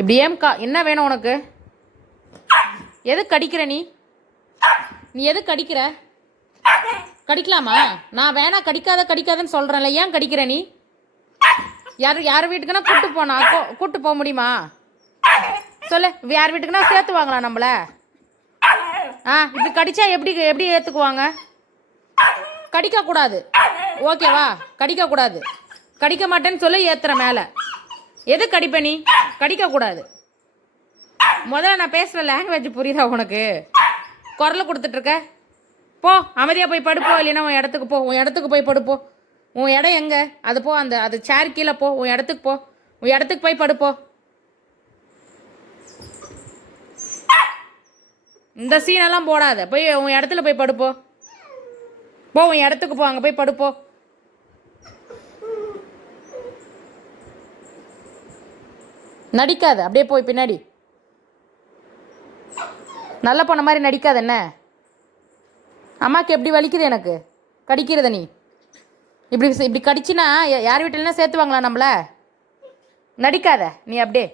இப்படி ஏம்க்கா என்ன வேணும் உனக்கு? எது கடிக்கிற நீ? நீ எது கடிக்கிற? கடிக்கலாமா? நான் வேணா கடிக்காதன்னு சொல்கிறேன்ல, ஏன் கடிக்கிற நீ? யார் வீட்டுக்குன்னா கூப்பிட்டு போக முடியுமா? சொல்லு, யார் வீட்டுக்குன்னா சேர்த்துவாங்களா நம்மள? இப்படி கடிச்சா எப்படி ஏற்றுக்குவாங்க? கடிக்கக்கூடாது, ஓகேவா? கடிக்கக்கூடாது. கடிக்க மாட்டேன்னு சொல்லி ஏற்றுற மேலே. எது கடிப்ப நீ? கடிக்கக்கூடாது. முதல்ல நான் பேசுகிற லாங்குவேஜ் புரியுதா உனக்கு? குரலை கொடுத்துட்ருக்க. போ, அமைதியாக போய் படுப்போ, இல்லைன்னா உன் இடத்துக்கு போ. உன் இடத்துக்கு போய் படுப்போ. உன் இடம் எங்கே? அது போ, அது சேர் கீழே போ. உன் இடத்துக்கு போ. உன் இடத்துக்கு போய் படுப்போ. இந்த சீனெல்லாம் போடாத. போய் உன் இடத்துல போய் படுப்போ. போ, உன் இடத்துக்கு போ. அங்கே போய் படுப்போ. நடிக்காத, அப்படியே போய் பின்னாடி. நல்ல பொண்ண மாதிரி நடிக்காத. என்ன அம்மாவுக்கு எப்படி வலிக்குது எனக்கு கடிக்கிறத? நீ இப்படி கடிச்சினா யார் வீட்டிலனா சேர்த்துவாங்களா நம்மள? நடிக்காத நீ அப்படியே.